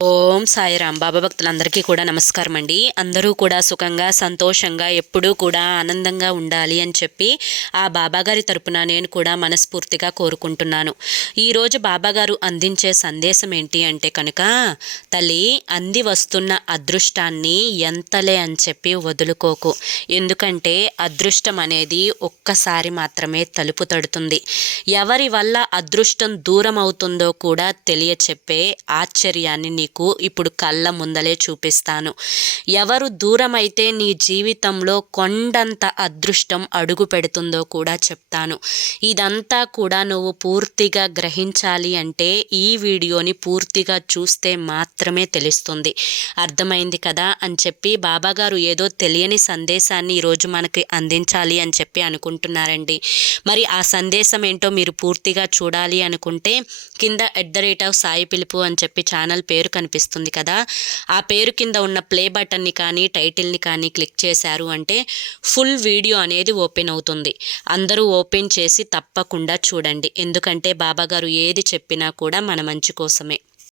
ఓం సాయిరాం బాబా భక్తులందరికీ కూడా నమస్కారం అండి. అందరూ కూడా సుఖంగా సంతోషంగా ఎప్పుడూ కూడా ఆనందంగా ఉండాలి అని చెప్పి ఆ బాబాగారి తరపున నేను కూడా మనస్ఫూర్తిగా కోరుకుంటున్నాను. ఈరోజు బాబాగారు అందించే సందేశం ఏంటి అంటే కనుక తల్లి అంది వస్తున్న అదృష్టాన్ని ఎంతలే అని చెప్పి వదులుకోకు. ఎందుకంటే అదృష్టం అనేది ఒక్కసారి మాత్రమే తలుపు తడుతుంది. ఎవరి వల్ల అదృష్టం దూరం అవుతుందో కూడా తెలియచెప్పే ఆశ్చర్యాన్ని నీకు ఇప్పుడు కళ్ళ ముందలే చూపిస్తాను. ఎవరు దూరమైతే నీ జీవితంలో కొండంత అదృష్టం అడుగు పెడుతుందో కూడా చెప్తాను. ఇదంతా కూడా నువ్వు పూర్తిగా గ్రహించాలి అంటే ఈ వీడియోని పూర్తిగా చూస్తే మాత్రమే తెలుస్తుంది. అర్థమైంది కదా? అని చెప్పి బాబాగారు ఏదో తెలియని సందేశాన్ని ఈరోజు మనకి అందించాలి అని చెప్పి అనుకుంటున్నారండి. మరి ఆ సందేశం ఏంటో మీరు పూర్తిగా చూడాలి అనుకుంటే కింద at the rate of Sai పిలుపు అని చెప్పి ఛానల్ పేరు కనిపిస్తుంది కదా. ఆ పేరు కింద ఉన్న ప్లే బటన్ని కానీ టైటిల్ని కానీ క్లిక్ చేశారు అంటే ఫుల్ వీడియో అనేది ఓపెన్ అవుతుంది. అందరూ ఓపెన్ చేసి తప్పకుండా చూడండి. ఎందుకంటే బాబాగారు ఏది చెప్పినా కూడా మన మంచి కోసమే.